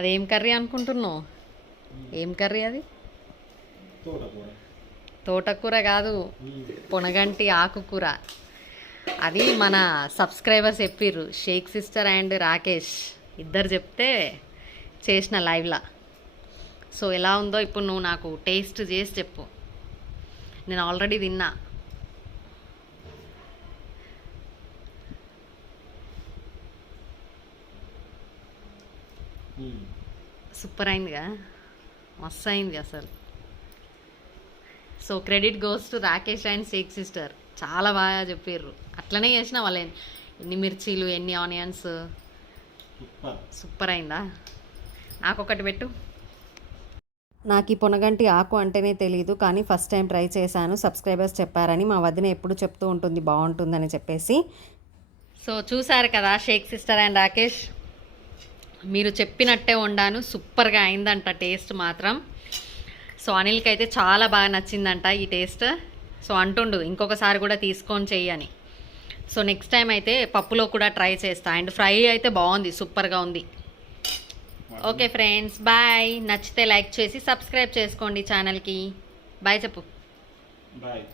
అదేం కర్రీ అనుకుంటున్నావు? ఏం కర్రీ అది? తోటకూర కాదు, పొనగంటి ఆకుకూర. అది మన సబ్స్క్రైబర్స్ చెప్పిర్రు, షేక్ సిస్టర్ అండ్ రాకేష్ ఇద్దరు చెప్తే చేసిన లైవ్లా. సో ఎలా ఉందో ఇప్పుడు నువ్వు నాకు టేస్ట్ చేసి చెప్పు. నేను ఆల్రెడీ తిన్నా. సూపర్ అయిందిగా, మస్తు అయింది అసలు. So credit goes to Rakesh and Shaik sister, చాలా బాగా చెప్పారు. అట్లనే చేసిన వాళ్ళు ఎన్ని మిర్చీలు, ఎన్ని ఆనియన్స్. సూపర్ అయిందా? నాకు ఒకటి పెట్టు. నాకు ఈ పొనగంటి ఆకు అంటేనే తెలీదు, కానీ ఫస్ట్ టైం ట్రై చేశాను. సబ్స్క్రైబర్స్ చెప్పారని, మా వదిన ఎప్పుడు చెప్తూ ఉంటుంది బాగుంటుందని చెప్పేసి. సో చూసారు కదా షేక్ సిస్టర్ అండ్ రాకేష్, మీరు చెప్పినట్టే వండాను. సూపర్గా అయిందంట టేస్ట్ మాత్రం. సో అనిల్కి అయితే చాలా బాగా నచ్చిందంట ఈ టేస్ట్. సో అంటుండు ఇంకొకసారి కూడా తీసుకొని చెయ్యని. సో నెక్స్ట్ టైం అయితే పప్పులో కూడా ట్రై చేస్తా. అండ్ ఫ్రై అయితే బాగుంది, సూపర్గా ఉంది. Okay friends, bye. నచ్చితే లైక్ చేసి సబ్స్క్రైబ్ చేసుకోండి ఛానల్కి. బాయ్ చెప్పు. బాయ్.